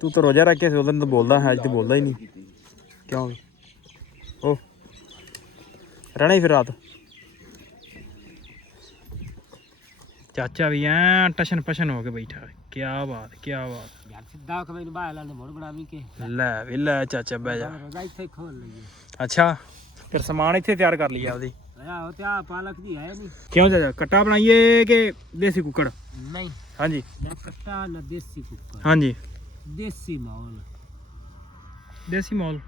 ਤੂੰ ਤਾਂ ਰੋਜ਼ਾ ਰੱਖ ਕੇ ਸੀ ਉਦੋਂ ਤਾਂ ਬੋਲਦਾ ਹੈ ਅੱਜ ਤੇ ਬੋਲਦਾ ਹੀ ਨਹੀਂ। ਕਿਉਂ ਉਹ ਰਹਿਣਾ ਹੀ ਫਿਰ ਰਾਤ। ਚਾਚਾ ਵੀ ਐ ਟਸ਼ਨ ਪਸ਼ਨ ਹੋ ਕੇ ਬੈਠਾ। ਕੀ ਬਾਤ ਕੀ ਬਾਤ। ਯਾਰ ਸਿੱਧਾ ਖਵੇ ਨੂੰ ਬਾਹਰ ਲਾਣੇ ਮੋੜ ਬਣਾ ਵੀ ਕੇ। ਲੈ ਵੀ ਲੈ ਚਾਚਾ ਬਹਿ ਜਾ। ਰੋਜ਼ਾ ਇੱਥੇ ਖੋਲ ਲਈਏ। ਅੱਛਾ ਫਿਰ ਸਮਾਨ ਇੱਥੇ ਤਿਆਰ ਕਰ ਲਿਆ ਆਪਦੀ। ਆਹ ਤੇ ਆ ਪਾਲਕ ਦੀ ਹੈ ਨਹੀਂ। ਕਿਉਂ ਚਾਚਾ ਕੱਟਾ ਬਣਾਈਏ ਕਿ ਦੇਸੀ ਕੁੱਕੜ? ਨਹੀਂ। ਹਾਂਜੀ। ਨਾ ਕੱਟਾ ਨਾ ਦੇਸੀ ਕੁੱਕਰ ਹਾਂਜੀ। ਦੇਸੀ ਮੌਲ ਦੇਸੀ ਮਾਹੌਲ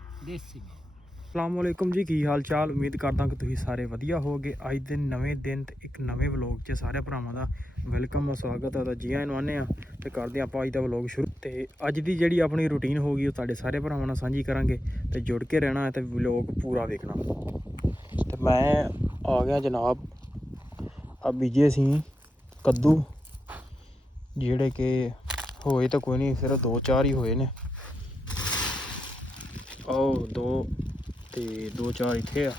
ਅਸਲਾਮ ਵਾਲੇਕੁਮ ਜੀ ਕੀ ਹਾਲ ਚਾਲ? ਉਮੀਦ ਕਰਦਾ ਕਿ ਤੁਸੀਂ ਸਾਰੇ ਵਧੀਆ ਹੋਵੋਗੇ। ਅੱਜ ਦੇ ਨਵੇਂ ਦਿਨ ਤੇ ਇੱਕ ਨਵੇਂ ਵਲੌਗ 'ਚ ਸਾਰੇ ਭਰਾਵਾਂ ਦਾ ਵੈਲਕਮ ਔਰ ਸਵਾਗਤ ਹੈ। ਤਾਂ ਜੀ ਆਇਆਂ ਨੂੰ ਆਨੇ ਆ ਤੇ ਕਰਦੇ ਹਾਂ ਆਪਾਂ ਅੱਜ ਦਾ ਵਲੌਗ ਸ਼ੁਰੂ। ਤੇ ਅੱਜ ਦੀ ਜਿਹੜੀ ਆਪਣੀ ਰੁਟੀਨ ਹੋਗੀ ਉਹ ਤੁਹਾਡੇ ਸਾਰੇ ਭਰਾਵਾਂ ਨਾਲ ਸਾਂਝੀ ਕਰਾਂਗੇ। ਤੇ ਜੁੜ ਕੇ ਰਹਿਣਾ ਹੈ ਤੇ ਵਲੌਗ ਪੂਰਾ ਵੇਖਣਾ ਤੇ ਮੈਂ ਆ ਗਿਆ ਜਨਾਬ। ਆ ਬੀਜੇ ਸੀ ਕੱਦੂ ਜਿਹੜੇ ਕਿ ਹੋਏ ਤਾਂ ਕੋਈ ਨਹੀਂ ਫਿਰ ਦੋ ਚਾਰ ਹੀ ਹੋਏ ਨੇ। ਉਹ ਦੋ ਤੇ ਦੋ ਚਾਰ ਇੱਥੇ ਆ।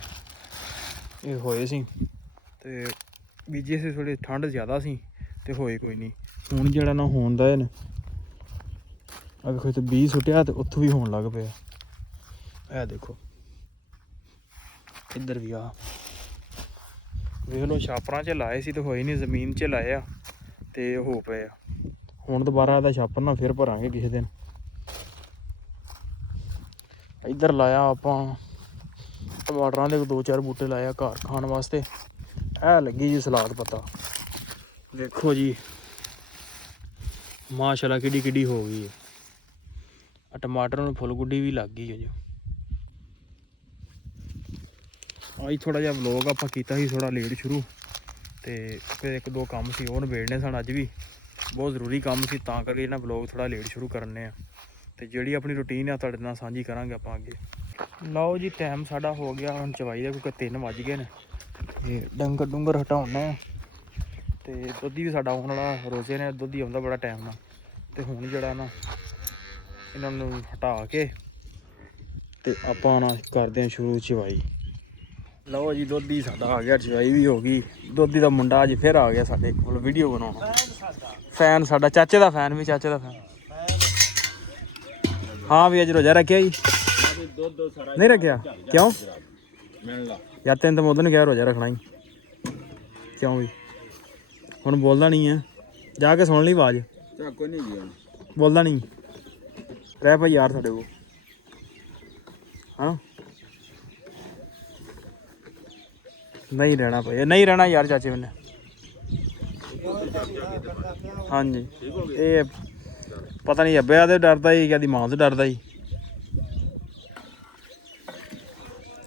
ਇਹ ਹੋਏ ਸੀ ਤੇ ਬੀਜੇ ਸੀ ਥੋੜੇ ਠੰਡ ਜ਼ਿਆਦਾ ਸੀ ਤੇ ਹੋਏ ਕੋਈ ਨਹੀਂ। ਹੁਣ ਜਿਹੜਾ ਨਾ ਹੋਣ ਦਾ ਇਹਨ ਆ ਵੇਖੋ ਤੇ 20 ਸੁੱਟਿਆ ਤੇ ਉੱਥੋਂ ਵੀ ਹੋਣ ਲੱਗ ਪਿਆ। ਇਹ ਦੇਖੋ। ਇੱਧਰ ਵੀ ਆ। ਵੇਖ ਲਓ, ਛਾਪਰਾਂ 'ਚ ਲਾਏ ਸੀ ਤੇ ਹੋਏ ਨਹੀਂ, ਜ਼ਮੀਨ 'ਚ ਲਾਏ ਆ ਤੇ ਹੋ ਪਏ ਆ। ਹੁਣ ਦੁਬਾਰਾ ਇਹਦਾ ਛਾਪਰ ਨਾ, ਫਿਰ ਭਰਾਂਗੇ ਕਿਸੇ ਦਿਨ। ਇੱਧਰ ਲਾਇਆ ਆਪਾਂ ਟਮਾਟਰਾਂ ਦੇ ਦੋ ਚਾਰ ਬੂਟੇ ਲਾਇਆ ਘਰ ਖਾਣ ਵਾਸਤੇ। ਇਹ ਲੱਗੀ ਜੀ ਸਲਾਦ ਪੱਤਾ। ਵੇਖੋ ਜੀ, ਮਾਸ਼ਾਅੱਲਾ ਕਿੱਡੀ ਕਿੱਡੀ ਹੋ ਗਈ ਹੈ। ਆ ਟਮਾਟਰ ਨੂੰ ਫੁੱਲ ਗੁੱਡੀ ਵੀ ਲੱਗ ਗਈ ਹੈ ਜੀ। ਅੱਜ ਥੋੜਾ ਜਿਹਾ ਵਲੋਗ ਆਪਾਂ ਕੀਤਾ ਸੀ ਥੋੜਾ ਲੇਟ ਸ਼ੁਰੂ। ਤੇ ਫਿਰ ਇੱਕ ਦੋ ਕੰਮ ਸੀ, ਉਹ ਨਿਬੇੜਨੇ ਸਨ ਅੱਜ ਵੀ। ਬਹੁਤ ਜ਼ਰੂਰੀ ਕੰਮ ਸੀ, ਤਾਂ ਕਰਕੇ ਇਹਨਾਂ ਵਲੋਗ ਥੋੜਾ ਲੇਟ ਸ਼ੁਰੂ ਕਰਨੇ ਆ। ਤੇ ਜਿਹੜੀ ਆਪਣੀ ਰੁਟੀਨ ਆ, ਤੁਹਾਡੇ ਨਾਲ ਸਾਂਝੀ ਕਰਾਂਗੇ ਆਪਾਂ ਅੱਗੇ। ਲਓ ਜੀ ਟਾਈਮ ਸਾਡਾ ਹੋ ਗਿਆ, ਹੁਣ ਚਵਾਈ ਦਾ ਕਿਉਂਕਿ 3 ਵੱਜ ਗਏ ਨੇ। ਤੇ ਡੰਗਰ ਡੁੰਗਰ ਹਟਾਉਣੇ ਆ। ਤੇ ਦੁੱਧੀ ਵੀ ਸਾਡਾ ਆਉਣ ਵਾਲਾ, ਰੋਜ਼ੇ ਨੇ ਦੁੱਧੀ ਆਉਂਦਾ ਬੜਾ ਟਾਈਮ ਨਾਲ ਤੇ ਹੁਣ ਜਿਹੜਾ ਨਾ, ਇਹਨਾਂ ਨੂੰ ਹਟਾ ਕੇ ਤੇ ਆਪਾਂ ਨਾ ਕਰਦੇ ਹਾਂ ਸ਼ੁਰੂ ਚਵਾਈ। ਲਓ ਜੀ, ਦੁੱਧੀ ਸਾਡਾ ਆ ਗਿਆ, ਚਵਾਈ ਵੀ ਹੋ ਗਈ। ਦੁੱਧੀ ਦਾ ਮੁੰਡਾ ਅੱਜ ਫਿਰ ਆ ਗਿਆ ਸਾਡੇ ਕੋਲ ਵੀਡੀਓ ਬਣਾਉਣ। ਫੈਨ ਸਾਡਾ ਚਾਚੇ ਦਾ ਫੈਨ ਵੀ ਚਾਚੇ ਦਾ ਫੈਨ। ਹਾਂ ਵੀ ਅੱਜ ਰੋਜ਼ਾ ਰੱਖਿਆ ਜੀ। ਨਹੀਂ ਰੱਖਿਆ? ਕਿਉਂ? ਯਾਰ ਤੈਨੂੰ ਤਾਂ ਮੋਦਨ ਕਿਹਾ ਰੋਜ਼ਾ ਰੱਖਣਾ ਹੀ ਕਿਉਂ ਵੀ? ਹੁਣ ਬੋਲਦਾ ਨਹੀਂ ਹੈ। ਜਾ ਕੇ ਸੁਣ ਲਈ ਆਵਾਜ਼। ਕੋਈ ਨਹੀਂ ਗਿਆ ਬੋਲਦਾ ਨਹੀਂ ਰਹਿ ਭਾਈ ਯਾਰ ਸਾਡੇ ਕੋਲ। ਹਾਂ। ਨਹੀਂ ਰਹਿਣਾ ਭਾਈ। ਨਹੀਂ ਰਹਿਣਾ ਯਾਰ ਚਾਚੇ ਮੈਨੇ। ਹਾਂਜੀ। ਇਹ ਪਤਾ ਨਹੀਂ ਅੱਬਿਆ ਤੇ ਡਰਦਾ ਹੀ ਕਦੀ ਮਾਂ ਤੋਂ ਡਰਦਾ ਹੀ।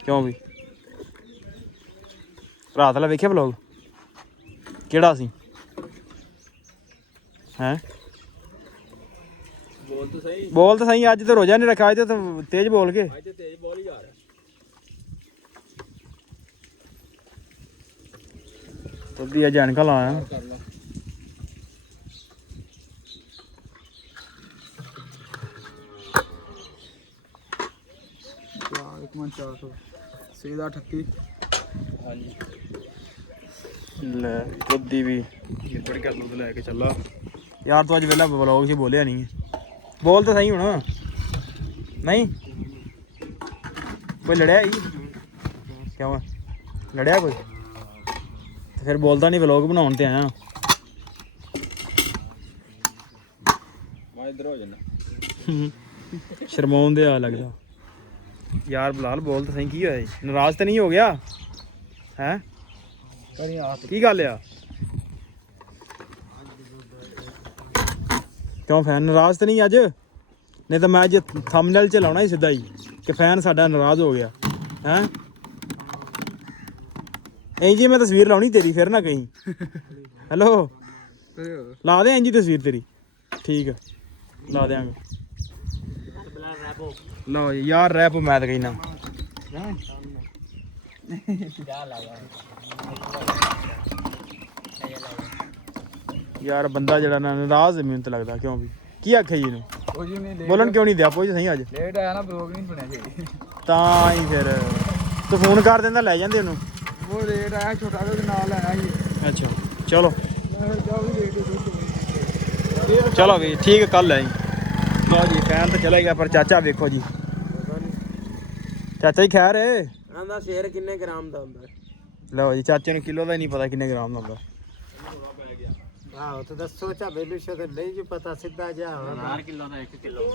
ਕਿਉਂ ਵੀ? ਰਾਤ ਵਾਲਾ ਵੇਖਿਆ ਵਲੋਗ ਕਿਹੜਾ ਸੀ? ਹੈ? ਬੋਲ ਤਾਂ ਸਹੀ। ਬੋਲ ਤਾਂ ਸਹੀ ਅੱਜ ਤੇ ਰੋਜ਼ਾ ਨਹੀਂ ਰੱਖਿਆ ਅੱਜ ਤੇ ਤੇਜ਼ ਬੋਲ ਕੇ। ਅੱਜ ਤੇ ਤੇਜ਼ ਬੋਲ ਹੀ ਆ ਰਿਹਾ। ਤੂੰ ਅੱਜ ਐਨਕਾਂ ਲਾਇਆ ਕਰ ਲਾ ਚਾਰ ਇੱਕ ਮਨ 400 ਸੀਦਾ 38 ਹਾਂਜੀ। ਲੈ ਦੁੱਧੀ ਵੀ। ਗਿਰਬੜ ਕਰ ਦੁੱਧ ਲੈ ਕੇ ਚੱਲਾ। ਯਾਰ ਤੂੰ ਅੱਜ ਵੇਲਾ ਵਲੌਗ 'ਚ ਬੋਲਿਆ ਨਹੀਂ ਬੋਲ ਤਾਂ ਸਹੀ ਹੁਣ। ਨਹੀਂ? ਕੋਈ ਲੜਿਆ ਹੀ ਕਿਉਂ? ਲੜਿਆ ਕੋਈ? ਤੇ ਫਿਰ ਬੋਲਦਾ ਨਹੀਂ ਵਲੌਗ ਬਣਾਉਣ ਤੇ ਆਇਆ। ਮੈਂ ਇਧਰ ਹੋ ਜਾਣਾ ਸ਼ਰਮਾਉਣ ਆ ਲੱਗਦਾ। ਯਾਰ ਬਲਾਲ ਬੋਲ ਤਾਂ ਸਹੀ ਕੀ ਹੋਇਆ ਨਾਰਾਜ਼ ਤਾਂ ਨਹੀਂ ਹੋ ਗਿਆ? ਹੈ? ਕਰੀ ਆਤ ਕੀ ਗੱਲ ਆ? ਕਿਉਂ ਫੈਨ ਨਾਰਾਜ਼ ਤਾਂ ਨਹੀਂ ਅੱਜ? ਨਹੀਂ ਤਾਂ ਮੈਂ ਅੱਜ ਥੰਬਨੇਲ ਚ ਲਾਉਣਾ ਹੀ ਸਿੱਧਾ ਹੀ ਕਿ ਫੈਨ ਸਾਡਾ ਨਾਰਾਜ਼ ਹੋ ਗਿਆ। ਹੈ? ਐਂ ਜੀ ਮੈਂ ਤਸਵੀਰ ਲਾਉਣੀ ਤੇਰੀ ਫਿਰ ਨਾ ਕਹੀਂ। ਹੈਲੋ ਲਾ ਦੇ ਐਂ ਜੀ ਤਸਵੀਰ ਤੇਰੀ। ਠੀਕ ਲਾ ਬਲਾ ਰੈਪੋ ਲਓ ਜੀ, ਯਾਰ ਰੈਪ ਮੈਂ ਤਾਂ ਕਹਿਣਾ ਯਾਰ ਬੰਦਾ ਜਿਹੜਾ ਨਾ ਨਾਰਾਜ਼ ਹੈ ਮੈਨੂੰ ਤਾਂ ਲੱਗਦਾ ਕਿਉਂ ਵੀ? ਕੀ ਆਖਿਆ ਜੀ ਇਹਨੂੰ? ਉਹ ਜੀ ਨਹੀਂ ਬੋਲਣ ਕਿਉਂ ਨਹੀਂ ਦਿਆ? ਪੁੱਛ ਸਹੀ ਅੱਜ। ਲੇਟ ਆਇਆ ਨਾ ਬਲੌਗ ਨਹੀਂ ਬਣਿਆ ਜੀ। ਤਾਂ ਹੀ ਫਿਰ। ਤੂੰ ਫੋਨ ਕਰ ਦਿੰਦਾ ਲੈ ਜਾਂਦੇ ਉਹਨੂੰ। ਉਹ ਲੇਟ ਆਇਆ ਛੋਟਾ ਜਿਹਾ ਨਾਲ ਲੈਣਾ ਸੀ ਅੱਛਾ ਚਲੋ। ਚਲੋ ਵੀ ਠੀਕ ਕੱਲ ਆਈ ਲਓ ਜੀ ਫੈਨ ਤਾਂ ਚਲੇ ਗਿਆ ਪਰ ਚਾਚਾ ਵੇਖੋ ਜੀ। ਚਾਚਾ ਹੀ ਖੈਰ ਏ? ਆਂਦਾ ਸ਼ੇਰ ਕਿੰਨੇ ਗ੍ਰਾਮ ਦਾ ਹੁੰਦਾ? ਲਓ ਜੀ ਚਾਚੇ ਨੂੰ ਕਿਲੋ ਦਾ ਹੀ ਨਹੀਂ ਪਤਾ ਕਿੰਨੇ ਗ੍ਰਾਮ ਦਾ ਹੁੰਦਾ। ਆਹੋ ਤੇ ਦੱਸੋ ਚਾ ਬੇਲੂ ਸ਼ੋ ਤੇ ਨਹੀਂ ਜੀ ਪਤਾ ਸਿੱਧਾ ਜਾ ਹੋਣਾ ਕਿਲੋ ਦਾ 1 ਕਿਲੋ।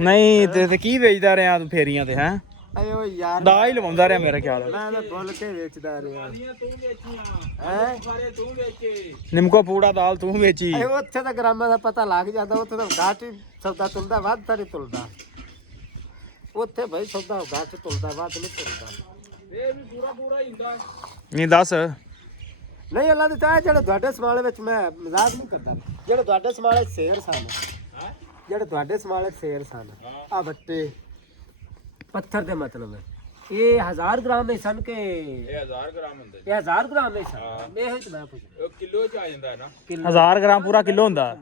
ਨਹੀਂ ਤੇ ਤੇ ਕੀ ਵੇਚਦਾ ਰਿਹਾ ਤੂੰ ਫੇਰੀਆਂ ਤੇ ਹੈ? ਆਇਓ ਯਾਰ। ਦਾ ਹੀ ਲਵਾਉਂਦਾ ਰਿਹਾ ਮੇਰੇ ਖਿਆਲ। ਮੈਂ ਤਾਂ ਭੁੱਲ ਕੇ ਵੇਚਦਾ ਰਿਹਾ। ਤੂੰ ਵੇਚੀਆਂ। ਹੈ? ਸਾਰੇ ਤੂੰ ਵੇਚੇ। ਨਿੰਮਕੋ ਪੂੜਾ ਦਾਲ ਤੂੰ ਵੇਚੀ। ਆਏ ਉੱਥੇ ਤਾਂ ਗ੍ਰਾਮਾਂ ਦਾ ਪਤਾ ਲੱਗ ਜਾਂਦਾ ਉੱਥੇ ਤਾਂ ਘਾਟ ਹੀ ਸੌਦਾ ਤੁਲਦਾ ਵੱਧ ਤਾਂ ਨਹੀਂ ਤੁਲਦਾ ਉੱਥੇ ਭਾਈ ਸੌਦਾ ਘਾਟ ਤੁਲਦਾ ਵੱਧ ਨਹੀਂ ਤੁਲਦਾ ਇਹ ਵੀ ਪੂਰਾ ਪੂਰਾ ਹੀ ਹੁੰਦਾ। ਨਹੀਂ ਦੱਸ। ਨਹੀਂ ਅੱਲਾ ਦੇ ਚਾਹੇ ਜਿਹੜੇ ਤੁਹਾਡੇ ਸਮਾਲੇ ਵਿੱਚ ਮੈਂ ਮਜ਼ਾਕ ਨਹੀਂ ਕਰਦਾ। ਜਿਹੜੇ ਤੁਹਾਡੇ ਸਮਾਲੇ ਸ਼ੇਰ ਸਨ ਜਿਹੜੇ ਤੁਹਾਡੇ ਸਮਾਲੇ ਸ਼ੇਰ ਸਨ ਆ ਬੱਟੇ ਪੱਥਰ ਦੇ ਮਤਲਬ ਹੈ। ਇਹ 1000 ਗ੍ਰਾਮ ਦੇ ਸਨ ਕਿ ਇਹ 1000 ਗ੍ਰਾਮ ਹੁੰਦੇ ਇਹ 1000 ਗ੍ਰਾਮ ਦੇ ਸਨ। ਇਹ ਹੀ ਤਾਂ ਮੈਂ ਪੁੱਛ ਉਹ ਕਿਲੋ ਚ ਆ ਜਾਂਦਾ ਹੈ ਨਾ। ਕਿਲੋ 1000 ਗ੍ਰਾਮ ਪੂਰਾ ਕਿਲੋ ਹੁੰਦਾ।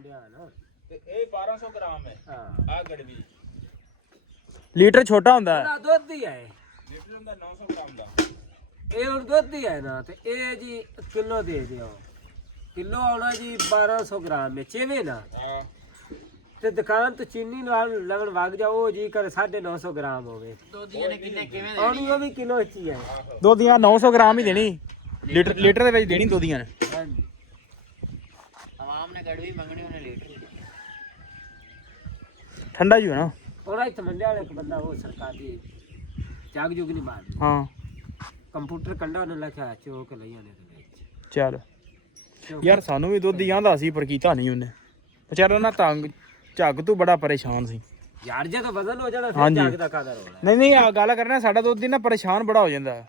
ਤੇ ਇਹ 1200 ਗ੍ਰਾਮ ਹੈ। ਹਾਂ। ਆ ਗੜਵੀ। ਲੀਟਰ ਛੋਟਾ ਹੁੰਦਾ ਹੈ। ਦੁੱਧ ਹੀ ਹੈ ਲੀਟਰ ਹੁੰਦਾ 900 ਗ੍ਰਾਮ ਦਾ। ਇਹ ਹੁਣ ਦੁੱਧ ਹੀ ਹੈ ਨਾ ਤੇ ਇਹ ਜੀ ਕਿਲੋ ਦੇ ਦਿਓ। ਕਿਲੋ ਆਉਣਾ ਜੀ 1200 ਗ੍ਰਾਮ ਵਿੱਚ ਚੇਵੇਂ ਨਾ। ਹਾਂ। ਤੇ ਦੁਕਾਨ ਤੋਂ ਚੀਨੀ ਨਾਲ ਲਵਣ ਵਗ ਜਾ ਉਹ ਜੀ ਕਰ 950 ਗ੍ਰਾਮ ਹੋਵੇ। ਦੋਦੀਆਂ ਨੇ ਕਿੰਨੇ ਕਿਵੇਂ ਆਉਣੀ ਉਹ ਵੀ ਕਿਲੋ ਚ ਹੀ ਹੈ। ਦੋਧੀਆਂ 900 ਗ੍ਰਾਮ ਹੀ ਦੇਣੀ। ਲੀਟਰ ਲੀਟਰ ਦੇ ਵਿੱਚ ਦੇਣੀ ਦੋਧੀਆਂ ਨੇ। ਹਾਂਜੀ। ਆਵਾਮ ਨੇ ਗੜਵੀ ਮੰਗਣੀ ਉਹਨੇ ਲੀਟਰ ਠੰਡਾ ਜੀ ਹੋ ਨਾ ਉਹਦਾ ਇੱਥੇ ਮੰਡਿਆ ਵਾਲਾ ਇੱਕ ਬੰਦਾ ਉਹ ਸਰਕਾਰ ਦੀ ਜਾਗ ਜੁਗ ਨਹੀਂ ਮਾਰ ਹਾਂ। ਕੰਪਿਊਟਰ ਕੰਡਾ ਉਹਨੇ ਲਿਖਿਆ ਚੋਕ ਲਈ ਆਨੇ ਦੇ ਵਿੱਚ। ਚੱਲ। ਯਾਰ ਸਾਨੂੰ ਵੀ ਦੁੱਧ ਹੀ ਆਂਦਾ ਸੀ ਪਰ ਕੀਤਾ ਨਹੀਂ ਉਹਨੇ। ਵਿਚਾਰਾ ਨਾ ਤੰਗ ਝੱਗ ਤੋਂ ਬੜਾ ਪਰੇਸ਼ਾਨ ਸੀ। ਯਾਰ ਜੇ ਤਾਂ ਵਜ਼ਨ ਹੋ ਜਾਣਾ ਫਿਰ ਹਾਂਜੀ। ਜਾਗ ਦਾ ਕਾਦਰ ਹੋਣਾ ਨਹੀਂ ਨਹੀਂ ਆ ਗੱਲ ਕਰਨਾ ਸਾਡਾ ਦੁੱਧ ਨਾ ਪਰੇਸ਼ਾਨ ਬੜਾ ਹੋ ਜਾਂਦਾ ਹੈ,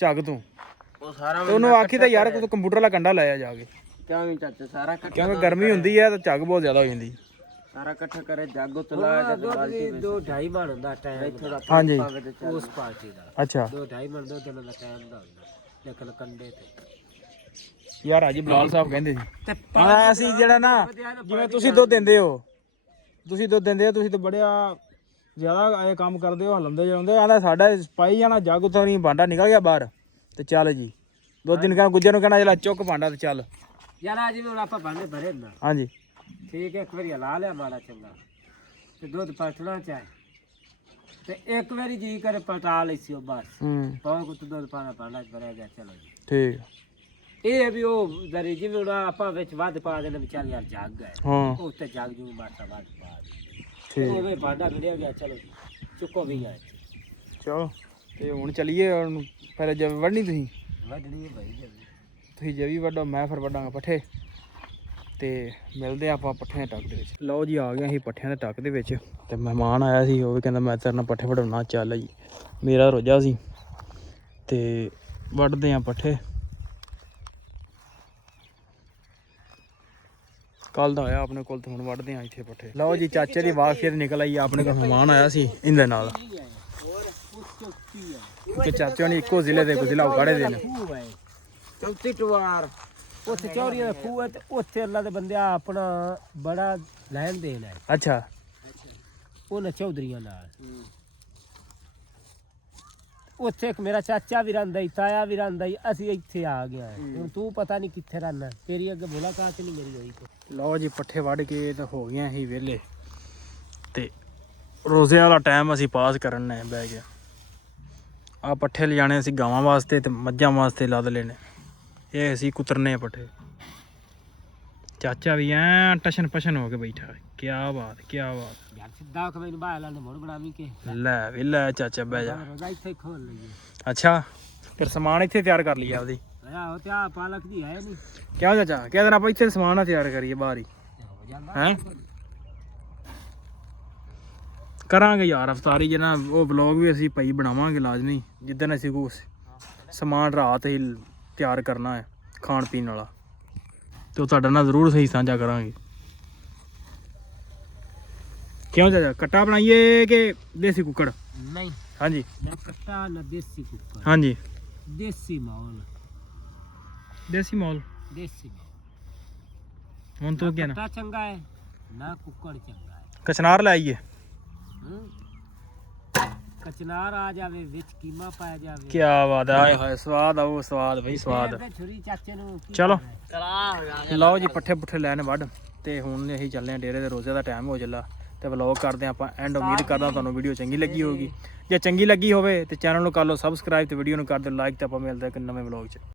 ਝੱਗ ਤੋਂ। ਉਹ ਸਾਰਾ ਤੇ ਉਹਨੂੰ ਆਖੀ ਤਾਂ ਯਾਰ ਤੂੰ ਕੰਪਿਊਟਰ ਵਾਲਾ ਕੰਡਾ ਲਾਇਆ ਜਾ ਕੇ। ਕਿਉਂ ਵੀ ਚਾਚਾ ਸਾਰਾ ਇਕੱਠਾ ਕਿਉਂਕਿ ਗਰਮੀ ਹੁੰਦੀ ਹੈ ਤਾਂ ਝੱਗ ਬਹੁਤ ਜ਼ਿਆਦਾ ਹੋ ਜਾਂਦੀ। ਸਾਰਾ ਇਕੱਠਾ ਕਰੇ ਜਾਗੋ ਤਲਾ ਬਾਲਟੀ ਵਿੱਚ। ਦੋ ਢਾਈ ਮਣ ਹੁੰਦਾ ਟਾਈਮ ਥੋੜਾ ਹਾਂਜੀ। ਉਸ ਪਾਰਟੀ ਦਾ। ਅੱਛਾ। ਦੋ ਢਾਈ ਮਣ ਦੋ ਦਿਨ ਦਾ ਟਾਈਮ ਦਾ ਹੁੰਦਾ। ਲੇਕਿਨ ਕੰਡੇ ਤੇ। ਯਾਰ ਅਜੀ ਬਲਾਲ ਸਾਹਿਬ ਕਹਿੰਦੇ ਸੀ ਤੇ ਹਾਂ ਅਸੀਂ ਜਿਹੜਾ ਨਾ ਜਿਵੇਂ ਤੁਸੀਂ ਦੁੱਧ ਦਿੰਦੇ ਹੋ ਤੁਸੀਂ ਦੁੱਧ ਦਿੰਦੇ ਹੋ ਤੁਸੀਂ ਤਾਂ ਬੜਿਆ ਜ਼ਿਆਦਾ ਇਹ ਕੰਮ ਕਰਦੇ ਹੋ ਹਲੰਦੇ ਜਾਂਦੇ ਆਂਦਾ ਸਾਡਾ ਪਾਈ ਜਾਣਾ ਜੱਗ ਤੋਂ ਨਹੀਂ ਭਾਂਡਾ ਨਿਕਲ ਗਿਆ ਬਾਹਰ ਤੇ ਚੱਲ ਜੀ। ਦੋ ਦਿਨ ਕਹਿੰਦਾ ਗੁੱਜਰ ਨੂੰ ਕਹਿਣਾ ਚਲਾ ਚੁੱਕ ਭਾਂਡਾ ਤੇ ਚੱਲ। ਯਾਰ ਅੱਜ ਵੀ ਹੁਣ ਆਪਾਂ ਭਾਂਡੇ ਭਰੇ ਨਾ ਹਾਂਜੀ। ਠੀਕ ਹੈ ਇੱਕ ਵਾਰੀ ਹਲਾ ਲਿਆ ਮਾੜਾ ਚੰਗਾ। ਤੇ ਦੁੱਧ ਪਟਣਾ ਚਾਹੇ। ਤੇ ਇੱਕ ਵਾਰੀ ਜੀ ਕਰੇ ਪਟਾ ਲਈ ਸੀ ਉਹ ਬਸ। ਹੂੰ। ਪਾਉ ਕੁੱਤ ਦੁੱਧ ਪਾਣਾ ਭਾਂਡਾ ਭਰਿਆ ਗਿਆ ਚਲੋ ਜੀ। ਠੀਕ। ਇਹ ਹੈ ਵੀ ਉਹ ਦਰੀ ਜਿਵੇਂ ਹੁਣ ਆਪਾਂ ਵਿੱਚ ਵੱਧ ਪਾ ਦੇਣਾ ਵੀ ਚੱਲ ਯਾਰ ਜੱਗ ਹੈ। ਹਾਂ। ਉਹ ਤੇ ਜੱਗ ਜੂ ਮਾਤਾ ਵੱਧ ਪਾ ਠੀਕ। ਉਹ ਭਾਂਡਾ ਮਿਲਿਆ ਗਿਆ ਚਲੋ ਚੁੱਕੋ ਵੀ ਆ ਚਲੋ ਤੇ ਹੁਣ ਚਲੀਏ ਹੁਣ ਫਿਰ ਜਦ ਵੜਨੀ ਤੁਸੀਂ? ਵੱਢਣੀ ਹੈ ਭਾਈ ਜੀ। ਤੁਸੀਂ ਜੇ ਵੀ ਵੱਡੋ ਮੈਂ ਫਿਰ ਵੱਡਾਂਗਾ ਪੱਠੇ। ਤੇ ਮਿਲਦੇ ਆਪਾਂ ਪੱਠਿਆਂ ਦੇ ਟੱਕ ਦੇ ਵਿੱਚ। ਲਓ ਜੀ ਆ ਗਿਆ ਅਸੀਂ ਪੱਠਿਆਂ ਦੇ ਟੱਕ ਦੇ ਵਿੱਚ। ਤੇ ਮਹਿਮਾਨ ਆਇਆ ਸੀ ਉਹ ਵੀ ਕਹਿੰਦਾ ਮੈਂ ਤੇਰੇ ਨਾਲ ਪੱਠੇ ਵਢਾਉਣਾ ਚੱਲ ਜੀ। ਮੇਰਾ ਰੋਜਾ ਸੀ। ਤੇ ਵੱਢਦੇ ਆ ਪੱਠੇ। ਕੱਲ ਦਾ ਆਇਆ ਆਪਣੇ ਕੋਲ ਤੇ ਹੁਣ ਵੱਢਦੇ ਆ ਇੱਥੇ ਪੱਠੇ। ਲਓ ਜੀ ਚਾਚੇ ਦੀ ਆਵਾਜ਼ ਫਿਰ ਨਿਕਲ ਆਈ ਆਪਣੇ ਕੋਲ ਮਹਿਮਾਨ ਆਇਆ ਸੀ ਇਹਦੇ ਨਾਲ। ਕਿ ਚਾਚੇ ਨੇ ਇੱਕੋ ਜ਼ਿਲ੍ਹੇ ਦੇ ਜ਼ਿਲ੍ਹਾ ਉਗਾੜੇ ਦੇ ਨੇ। ਚੌਥੀ ਟਵਾਰ ਉੱਥੇ ਚੌਰੀਆਂ ਦਾ ਖੂਹ ਹੈ ਤੇ ਉੱਥੇ ਅੱਲਾ ਦੇ ਬੰਦੇ ਆਪਣਾ ਬੜਾ ਲੈਣ ਦੇਣ ਹੈ। ਅੱਛਾ। ਉਹਨਾਂ ਚੌਧਰੀਆਂ ਨਾਲ। ਉੱਥੇ ਇੱਕ ਮੇਰਾ ਚਾਚਾ ਵੀ ਰਹਿੰਦਾ ਈ ਤਾਇਆ ਵੀ ਰਹਿੰਦਾ ਈ ਅਸੀਂ ਇੱਥੇ ਆ ਗਿਆ ਹੁਣ ਤੂੰ ਪਤਾ ਨਹੀਂ ਕਿੱਥੇ ਰਹਿਣਾ ਤੇਰੀ ਅੱਗੇ ਮੁਲਾਕਾਤ ਨਹੀਂ ਮੇਰੀ ਹੋਈ ਤੇ। ਲਓ ਜੀ ਪੱਠੇ ਵੱਢ ਕੇ ਤਾਂ ਹੋ ਗਏ ਅਸੀਂ ਵਿਹਲੇ। ਤੇ ਰੋਜ਼ੇ ਵਾਲਾ ਟਾਈਮ ਅਸੀਂ ਪਾਸ ਕਰਨ ਨੇ ਬਹਿ ਗਿਆ ਆ ਪੱਠੇ ਲਿਜਾਣੇ ਅਸੀਂ ਗਾਵਾਂ ਵਾਸਤੇ ਤੇ ਮੱਝਾਂ ਵਾਸਤੇ ਲੱਦ ਲੈਣੇ ਇਹ ਅਸੀਂ ਕੁਤਰਨੇ ਆ ਪੱਠੇ। ਚਾਚਾ ਵੀ ਐ ਟਸ਼ਨ ਪਸ਼ਨ ਹੋ ਕੇ ਬੈਠਾ ਕੀ ਬਾਤ ਕੀ ਬਾਤ। ਯਾਰ ਸਿੱਧਾ ਕਿ ਮੈਨੂੰ ਬਾਹਰ ਲਾਣੇ ਮੋੜ ਬਣਾਵੀ ਕੇ। ਲੈ ਵੀ ਲੈ ਚਾਚਾ ਬਹਿ ਜਾ। ਰੋਜ਼ਾ ਇੱਥੇ ਹੀ ਖੋਲ ਲਈਏ। ਅੱਛਾ ਫਿਰ ਸਮਾਨ ਇੱਥੇ ਤਿਆਰ ਕਰ ਲਈਏ ਆਪਦੀ। ਆਹ ਤੇ ਆ ਪਾਲਕ ਦੀ ਹੈ ਨਹੀਂ ਕਿਉਂ ਚਾਚਾ ਕਿਹ ਦਿਨ ਆਪਾਂ ਇੱਥੇ ਸਮਾਨ ਨਾ ਤਿਆਰ ਕਰੀਏ ਬਾਹਰ ਹੀ। ਹੋ ਜਾਂਦਾ। ਹੈਂ? ਕਰਾਂਗੇ ਯਾਰ ਅਫਤਾਰੀ ਜਨਾ ਉਹ ਵਲੌਗ ਵੀ ਅਸੀਂ ਭਾਈ ਬਣਾਵਾਂਗੇ ਲਾਜ਼ਮੀ ਜਿੱਦਣ ਅਸੀਂ ਕੋ ਸਮਾਨ ਰਾਤ ਹੀ ਤਿਆਰ ਕਰਨਾ ਹੈ ਖਾਣ ਪੀਣ ਵਾਲਾ। ਤੇ ਉਹ ਤੁਹਾਡਾ ਨਾਲ ਜ਼ਰੂਰ ਸਹੀ ਸਾਂਝਾ ਕਰਾਂਗੇ। ਕਿਉਂ ਚਾਚਾ? ਕੱਟਾ ਬਣਾਈਏ ਕਿ ਦੇਸੀ ਕੁੱਕੜ? ਨਹੀਂ। ਹਾਂਜੀ। ਨਾ ਕੱਟਾ ਨਾ ਦੇਸੀ ਕੁੱਕਰ ਹਾਂਜੀ। ਦੇਸੀ ਮਾਹੌਲ ਦੇਸੀ ਮੌਲ। ਦੇਸੀ ਮਾਹੌਲ ਹੁਣ ਤੂੰ ਕੀ ਨਾ। ਕੱਟਾ ਚੰਗਾ ਹੈ ਨਾ ਕੁੱਕੜ ਚੰਗਾ ਹੈ। ਕਚਨਾਰ ਲੈ ਆਈਏ? ਕਚਨਾਰ ਆ ਜਾਵੇ ਵਿੱਚ ਕੀਮਾ ਪਾਇਆ ਜਾਵੇ। ਕੀ ਬਾਤ ਹੈ। ਆਏ ਹਾਏ ਸਵਾਦ ਆਓ ਸਵਾਦ ਬਈ ਸਵਾਦ। ਛੁਰੀ ਚਾਚੇ ਨੂੰ ਚਲੋ। ਲਓ ਜੀ ਪੱਠੇ ਪੁੱਠੇ ਲੈਣ ਵੱਢ। ਤੇ ਹੁਣ ਅਸੀਂ ਚੱਲੇ ਆ ਡੇਰੇ ਦੇ ਰੋਜ਼ੇ ਦਾ ਟਾਈਮ ਹੋ ਚੱਲਾ। ਤੇ ਵਲੌਗ ਕਰਦੇ ਆਪਾਂ। ਐਂਡ ਉਮੀਦ ਕਰਦਾ ਤੁਹਾਨੂੰ ਵੀਡੀਓ ਚੰਗੀ ਲੱਗੀ ਹੋਵੇਗੀ ਜੇ ਚੰਗੀ ਲੱਗੀ ਹੋਵੇ ਤੇ ਚੈਨਲ ਨੂੰ ਕਰ ਲਓ ਸਬਸਕ੍ਰਾਈਬ ਤੇ ਵੀਡੀਓ ਨੂੰ ਕਰ ਦਿਓ ਲਾਈਕ ਤੇ ਆਪਾਂ ਮਿਲਦੇ ਇੱਕ ਨਵੇਂ ਵਲੌਗ 'ਚ।